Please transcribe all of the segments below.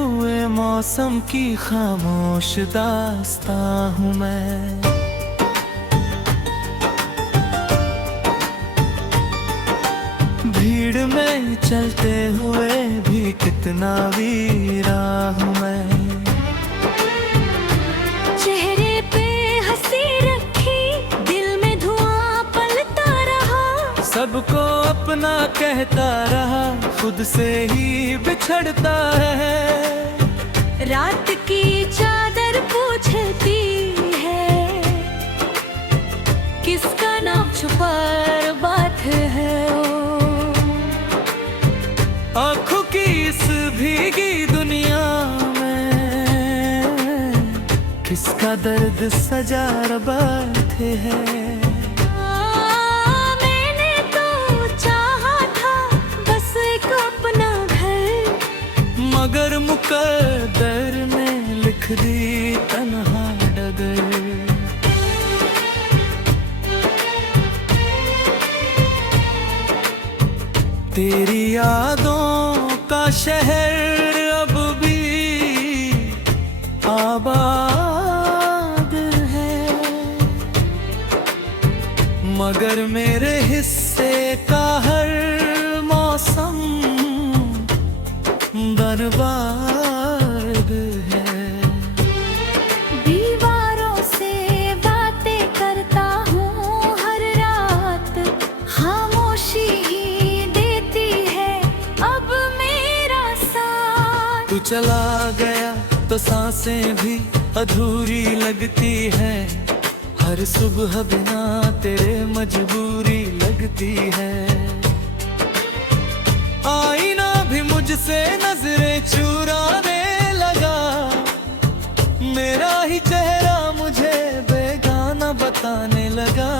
हुए मौसम की खामोश दास्तां हूँ मैं। भीड़ में चलते हुए भी कितना वीरा हूँ मैं। चेहरे पे हंसी रखी, दिल में धुआं पलता रहा। सबको अपना कहता रहा, खुद से ही बिछड़ता है। रात की चादर पूछती है, किसका नाम छुपा बात है ओ। आँखों की इस भीगी दुनिया में किसका दर्द सजा रबात है। मैंने तो चाहा था बस एक अपना घर, मगर मुकद्दर ने लिख दी तन्हा डगर। तेरी यादों का शहर अब भी आबाद है, मगर मेरे हिस्से का हर मौसम बर्बाद है। दीवारों से बातें करता हूँ हर रात, खामोशी ही देती है अब मेरा साथ। तू चला गया तो सांसें भी अधूरी लगती है, हर सुबह बिना तेरे मजबूरी लगती है। आईना भी मुझसे नजरें चुराने लगा, मेरा ही चेहरा मुझे बेगाना बताने लगा।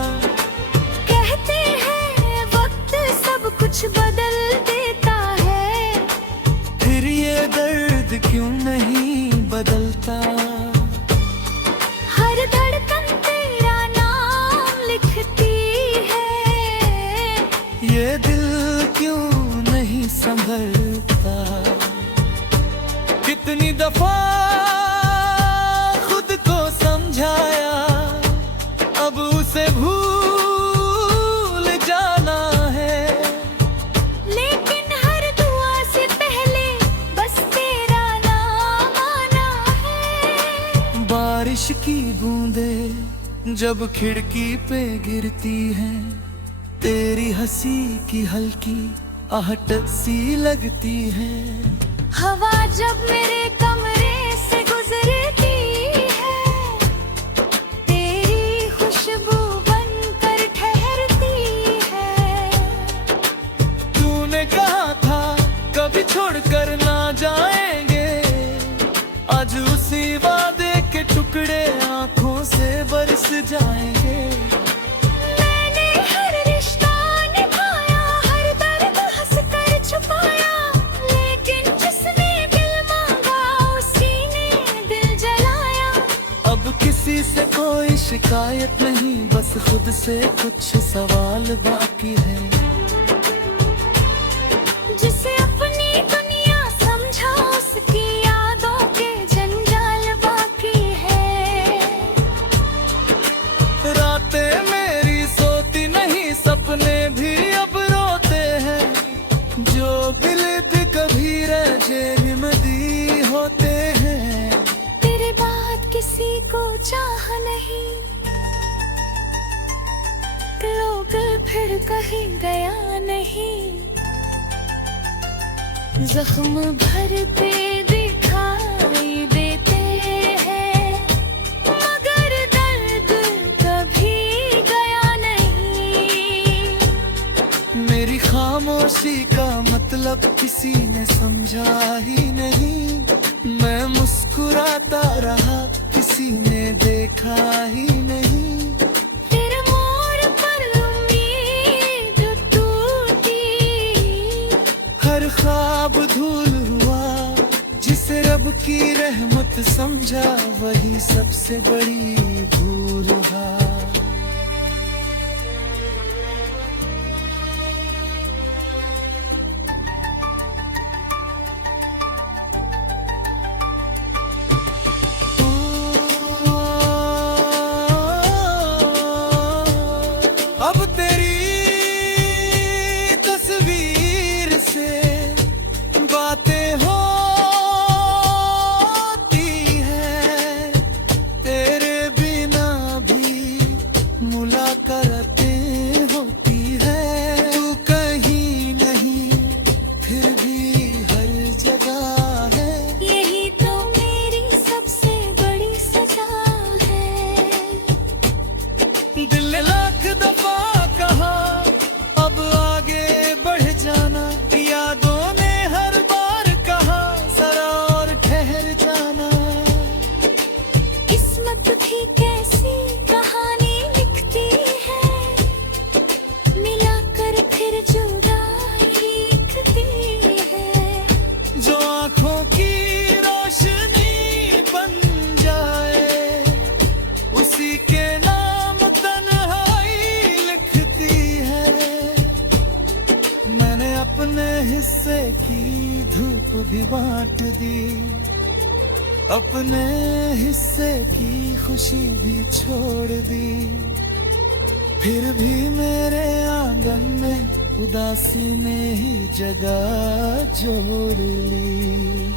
कहते हैं वक्त सब कुछ बदल देता है, फिर ये दर्द क्यों नहीं बदलता। हर धड़कन तेरा नाम लिखती है, ये दिल क्यों नहीं संभलता। कितनी दफा खुद को समझाया, अब उसे भूल जाना है। लेकिन हर दुआ से पहले बस तेरा नाम आना है। बारिश की बूंदें जब खिड़की पे गिरती हैं, तेरी हंसी की हल्की आहट सी लगती है। हवा जब मेरे कमरे से गुजरती है, तेरी खुशबू बनकर ठहरती है। तूने कहा था कभी छोड़कर ना जाएंगे, आज उसी वादे के टुकड़े आंखों से बरस जाएंगे। मैंने हर रिश्ता निभाया, हर दर्द हंसकर छुपाया, लेकिन जिसने दिल मांगा उसी ने दिल जलाया। अब किसी से कोई शिकायत नहीं, बस खुद से कुछ सवाल बाकी है। जिसे अपनी दुनिया समझा उसकी यादों के जंजाल बाकी है। रातें मेरी सोती नहीं, सपने भी अब रोते हैं, जो गिल्द कभी रजमदी होते हैं। तेरे बाद किसी को चाह नहीं, लोग फिर कहीं गया नहीं। जख्म भरते दिखाई देते हैं, मगर दर्द कभी गया नहीं। मेरी खामोशी का मतलब किसी ने समझा ही नहीं, मैं मुस्कुराता रहा किसी ने देखा ही नहीं। फिर मोड़ पर उम्मीद टूटी, हर ख्वाब धूल हुआ, जिसे रब की रहमत समझा वही सबसे बड़ी भूल हुआ। हिस्से की धूप भी बांट दी, अपने हिस्से की खुशी भी छोड़ दी। फिर भी मेरे आंगन में उदासी ने ही जगह जोड़ ली।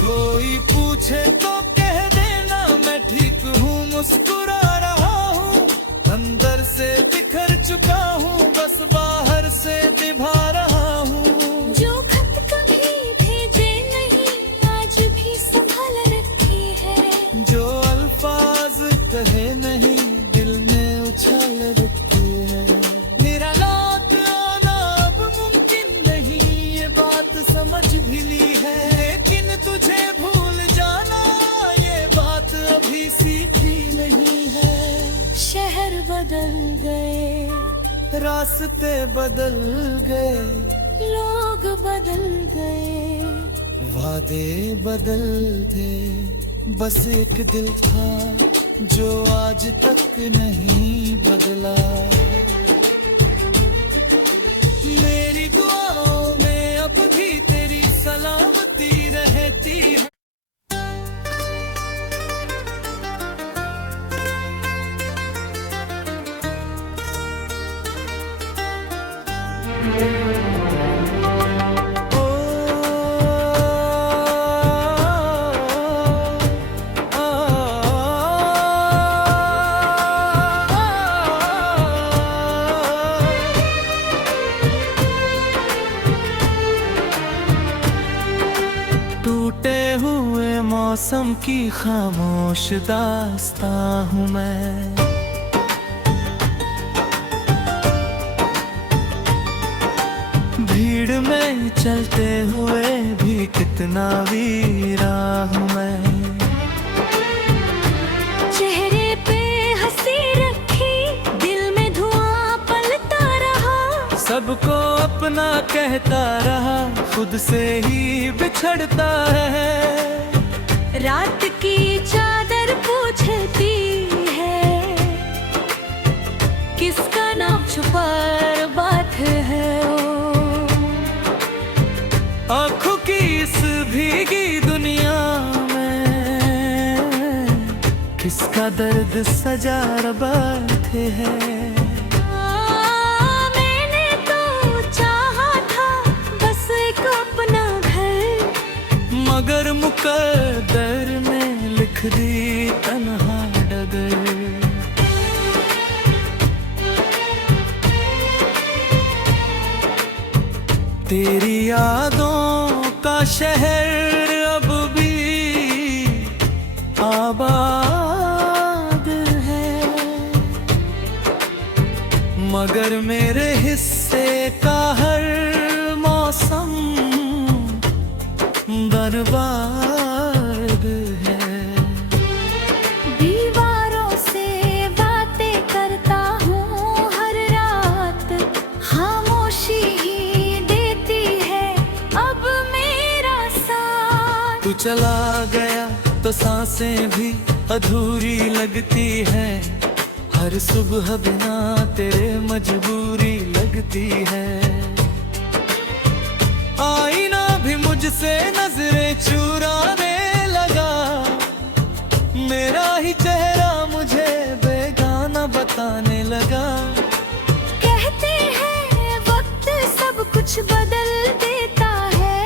कोई पूछे तो कह देना मैं ठीक हूँ, मुस्कुरा रहा हूँ, अंदर से बिखर चुका हूँ, बस बाहर से निभा रहा हूँ। जो खत कभी भेजे नहीं आज भी संभाल रखी है, जो अल्फाज कहे नहीं दिल में उछाल रखी है। मेरा लौट आना अब मुमकिन नहीं, ये बात समझ भी ली है, लेकिन तुझे भूल जाना ये बात अभी सीखी नहीं है। शहर बदल गए, रास्ते बदल गए, लोग बदल गए, वादे बदल गए, बस एक दिल था जो आज तक नहीं बदला। मेरी दुआओं में अब भी तेरी सलामती रहती है। टूटे हुए मौसम की खामोश दास्तां हूँ मैं, भीड़ में चलते हुए भी कितना वीरा हूँ मैं। चेहरे पे हंसी रखी, दिल में धुआं पलता रहा, सबको अपना कहता रहा, खुद से ही बिछड़ता है। रात की चादर पूछती है, किसका नाम छुपा बात है ओ। आँखों की इस भीगी दुनिया में किसका दर्द सजा रबात है। मैंने तो चाहा था बस एक अपना घर, मगर मुकद्दर ने लिख दी तन्हा डगर। तेरी यादों का शहर अब भी आबाद है, मगर मेरे हिस्से का हर मौसम बर्बाद है। दीवारों से बातें करता हूँ हर रात, खामोशी ही देती है अब मेरा साथ। तू चला गया तो सांसें भी अधूरी लगती है, हर सुबह बिना तेरे मजबूरी लगती है। आईना भी मुझसे नजरें चुराने लगा, मेरा ही चेहरा मुझे बेगाना बताने लगा। कहते हैं वक्त सब कुछ बदल देता है,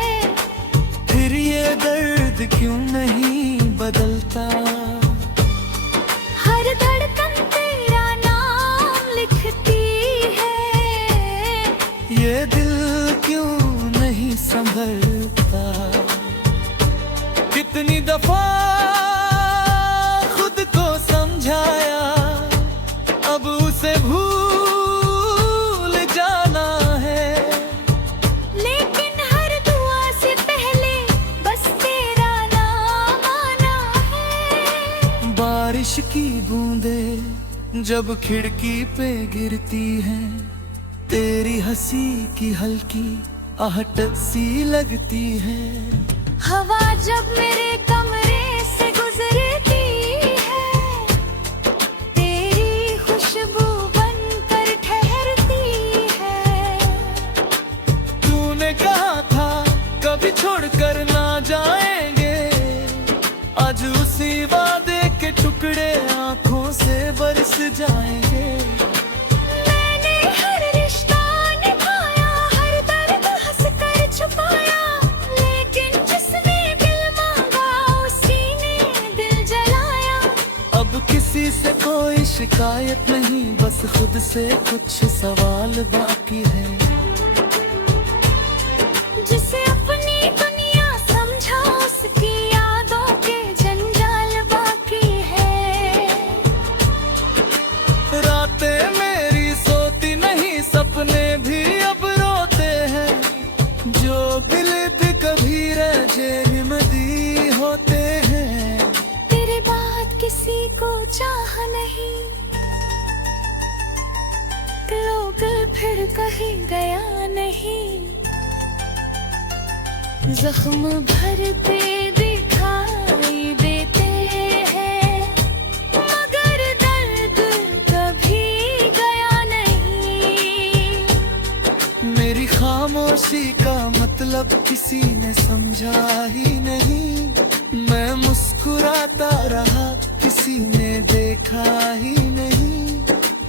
फिर ये दर्द क्यों नहीं बदलता। हर धड़कन तेरा नाम लिखती है, ये दिल क्यों नहीं संभलता। कितनी दफा खुद को समझाया, अब उसे भूल जाना है। लेकिन हर दुआ से पहले बस तेरा नाम आना है। बारिश की बूंदें जब खिड़की पे गिरती हैं, तेरी हंसी की हल्की आहट सी लगती है। हवा जब मेरे कमरे से गुजरती है, तेरी खुशबू बनकर ठहरती है। तूने कहा आज उसी वादे के टुकड़े आंखों से बरस जाएंगे। मैंने हर रिश्ता निभाया, हर दर्द हंसकर छुपाया, लेकिन जिसने दिल मांगा उसी ने दिल जलाया। अब किसी से कोई शिकायत नहीं, बस खुद से कुछ सवाल बाकी है। जिसे अपनी दुनिया समझा उसकी यादों के जंजाल बाकी है। रातें मेरी सोती नहीं, सपने भी अब रोते हैं। जो दिल भी कभी रज़ेमदी होते हैं। तेरे बाद किसी को चाह नहीं, लोग फिर कहीं गया नहीं। जख्म भरते दिखाई देते हैं, मगर दर्द कभी गया नहीं। मेरी खामोशी का मतलब किसी ने समझा ही नहीं। मैं मुस्कुराता रहा, किसी ने देखा ही नहीं।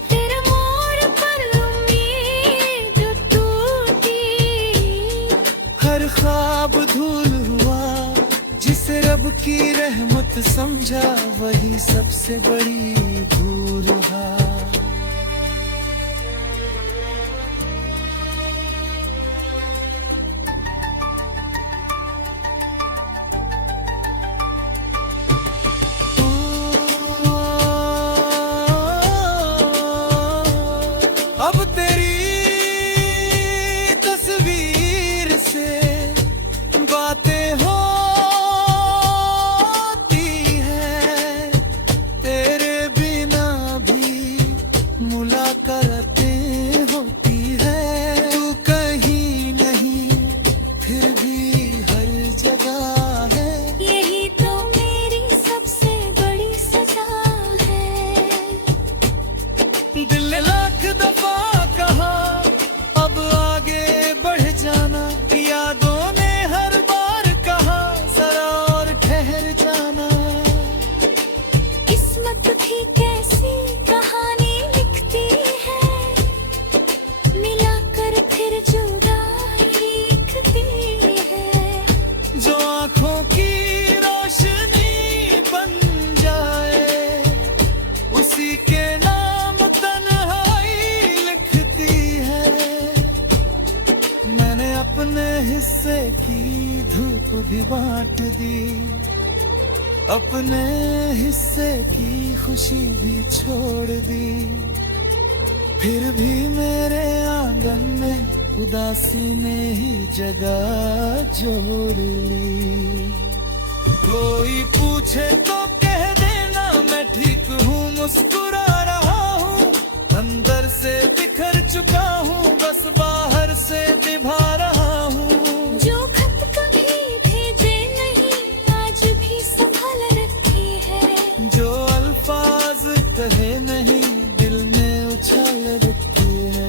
तेरे मोड़ पर उम्मीद टूटी, हर ख्वाब धूल हुआ। जिसे रब की रहमत समझा वही सबसे बड़ी भूल हुआ। अब तेरी तस्वीर से बातें होती हैं, तेरे बिना भी मुलाकातें होती हैं। तू कहीं नहीं फिर भी हर जगह है। यही तो मेरी सबसे बड़ी सजा है। दिल ने लाख दफा कहा अब आगे बढ़ जाना, यादों ने हर बार कहा जरा और ठहर जाना। किस्मत भी कैसी कहानी लिखती है, मिलाकर फिर जुदाई लिखती है। जो आंखों की रोशनी बन जाए उसी के नाम तन्हाई लिखती है। मैंने अपने हिस्से की धूप भी बांट दी, अपने हिस्से की खुशी भी छोड़ दी। फिर भी मेरे आंगन में उदासी ने ही जगह जोड़ ली। कोई पूछे तो कह देना मैं ठीक हूँ, मुस्कुरा रहा हूँ। अंदर से बिखर चुका हूँ, बस बाहर से निभा रहा हूँ। जो खत कभी भेजे नहीं आज भी संभाल रखी है। जो अल्फाज कहे नहीं दिल में उछाल रखी है।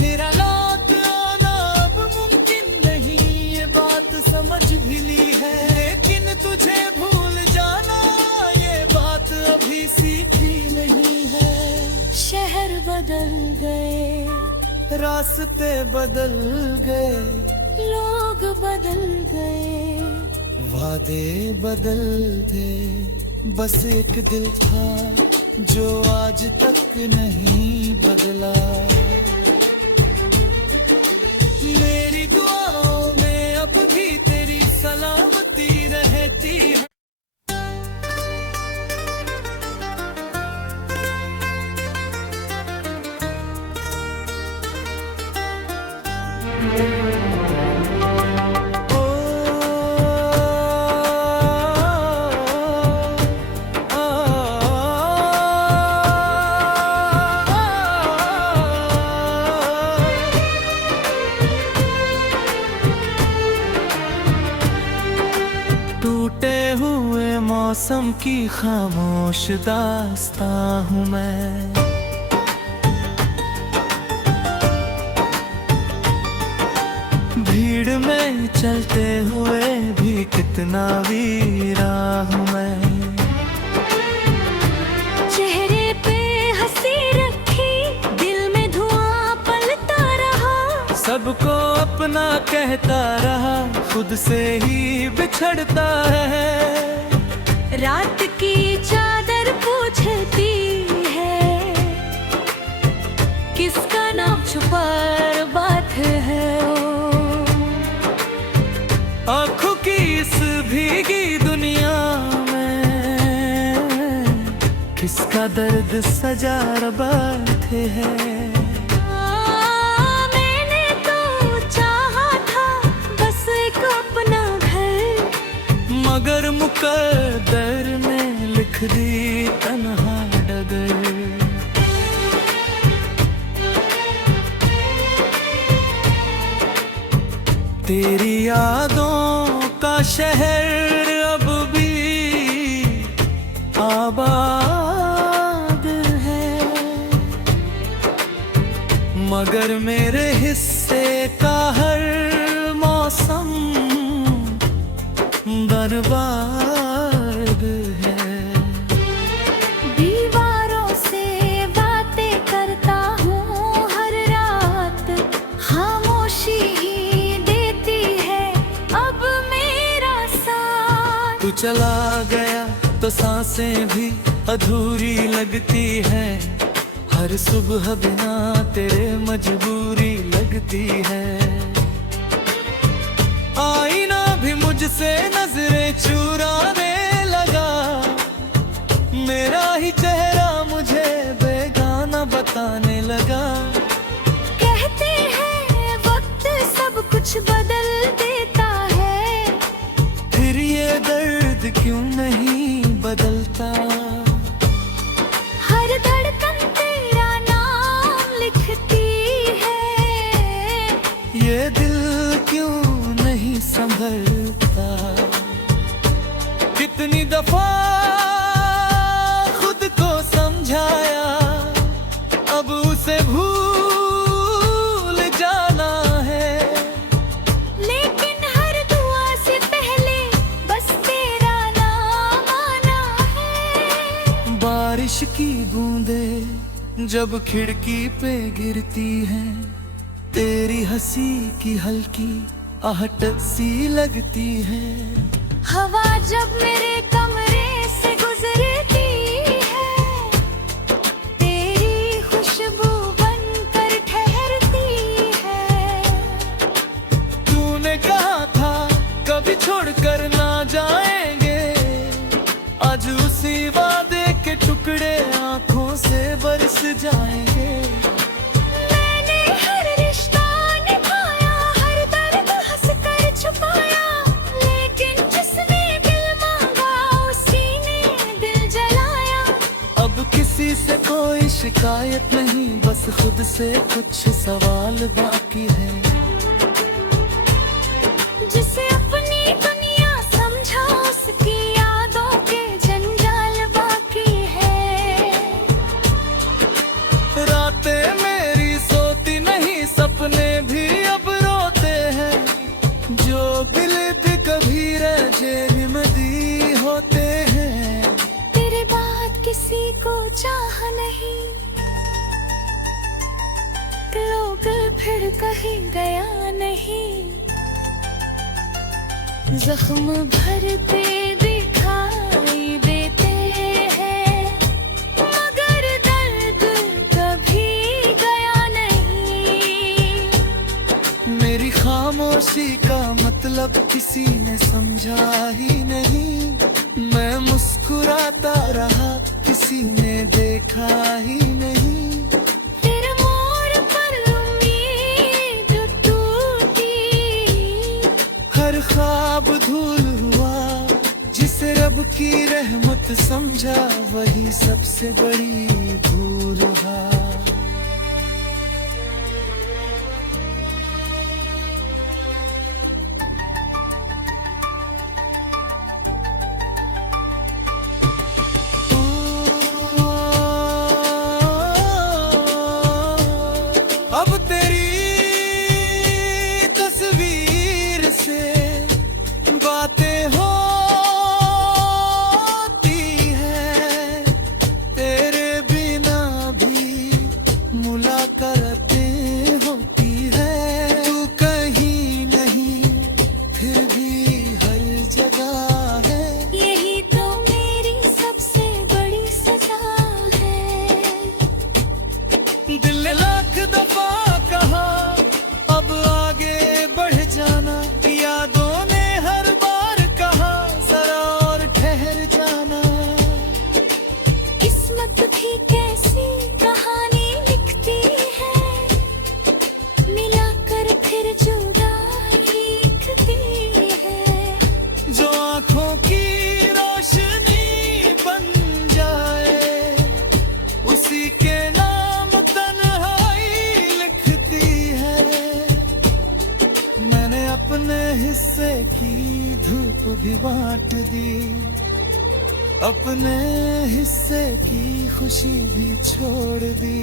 मेरा लौट आना अब मुमकिन नहीं, ये बात समझ भी ली है। लेकिन तुझे भूल जाना ये बात अभी सीखी नहीं है। शहर बदल गए, रास्ते बदल गए, लोग बदल गए, वादे बदल गए। बस एक दिल था जो आज तक नहीं बदला। मेरी दुआओं में अब भी तेरी सलामती रहती है। टूटे हुए मौसम की खामोश दास्तां हूँ मैं। भीड़ में चलते हुए भी कितना वीरा हूँ मैं। अपना कहता रहा, खुद से ही बिछड़ता है। रात की चादर पूछती है, किसका नाम छुपा बात है ओ। आँखों की इस भीगी दुनिया में किसका दर्द सजा बात है। मैंने तो चाहा था बस एक अपना घर, मगर मुकद्दर ने लिख दी तन्हा डगर। तेरी यादों का शहर अब भी आबाद है, मगर मेरे हिस्से का हर मौसम बर्बाद है। दीवारों से बातें करता हूँ हर रात, खामोशी ही देती है अब मेरा साथ। तू चला गया तो सांसें भी अधूरी लगती है, हर सुबह बिना तेरे मजबूरी लगती है। आईना भी मुझसे नजरें चुराने लगा, मेरा ही चेहरा मुझे बेगाना बताने लगा। कहते हैं वक्त सब कुछ बदल देता है, फिर ये दर्द क्यों नहीं बदलता। हर धड़कन तेरा नाम लिखती है, ये दिल क्यों नहीं संभलता। कितनी दफा खुद को समझाया, अब उसे भूल जाना है। लेकिन हर दुआ से पहले बस तेरा नाम आना है। बारिश की बूंदें जब खिड़की पे गिरती हैं, तेरी हंसी की हल्की आहट सी लगती है। हवा जब मेरे कमरे से गुजरती है, तेरी खुशबू बनकर ठहरती है। तूने कहा था कभी छोड़कर ना जाएंगे, आज उसी वादे के टुकड़े आंखों से बरस जाएंगे। मैंने हर रिश्ता निभाया, हर दर्द हंसकर छुपाया, लेकिन जिसने दिल मांगा उसी ने दिल जलाया। अब किसी से कोई शिकायत नहीं, बस खुद से कुछ सवाल बाकी है। जिसे अपनी दुनिया समझा उसकी यादों के जंजाल बाकी है। रातें मेरी सोती नहीं, सपने भी अब रोते हैं, जो गिल्द कभी रजमदी होते हैं। तेरे बाद किसी को चाह नहीं, लोग फिर कहीं गया नहीं। जख्म भरते दिखाई देते हैं, मगर दर्द कभी गया नहीं। मेरी खामोशी का मतलब किसी ने समझा ही नहीं, मैं मुस्कुराता रहा किसी ने देखा ही नहीं। फिर मोड़ पर उम्मीद टूटी, हर ख्वाब धूल हुआ, जिसे रब की रहमत समझा वही सबसे बड़ी भूल हुआ। अब तेरी तस्वीर से बातें होती हैं, तेरे बिना भी हिस्से की धूप भी बांट दी, अपने हिस्से की खुशी भी छोड़ दी।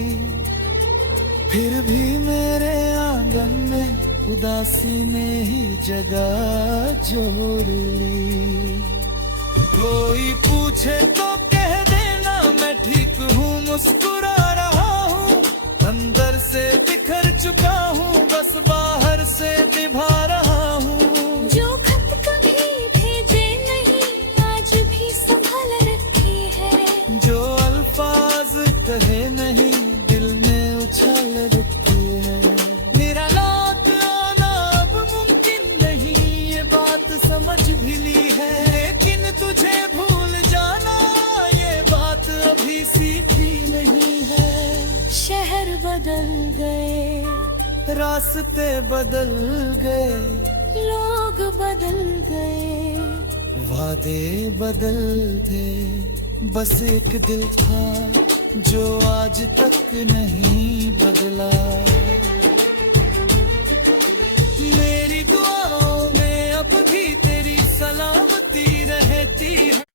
फिर भी मेरे आंगन में उदासी ने ही जगह जोड़ ली। कोई पूछे तो कह देना मैं ठीक हूँ, मुस्कुरा रहा हूँ, अंदर से बिखर चुका हूँ, बस बाहर से निभा रहा हूँ। जो खत कभी भेजे नहीं आज भी संभाल रखे हैं, जो अल्फाज कहे नहीं दिल में उछाल रखी है। मेरा लौट आना अब मुमकिन नहीं, ये बात समझ भी ली है, लेकिन तुझे भूल जाना ये बात अभी सीखी नहीं है। शहर बदल गए, रास्ते बदल गए, लोग बदल गए, वादे बदल गए, बस एक दिल था जो आज तक नहीं बदला। मेरी दुआओं में अब भी तेरी सलामती रहती है।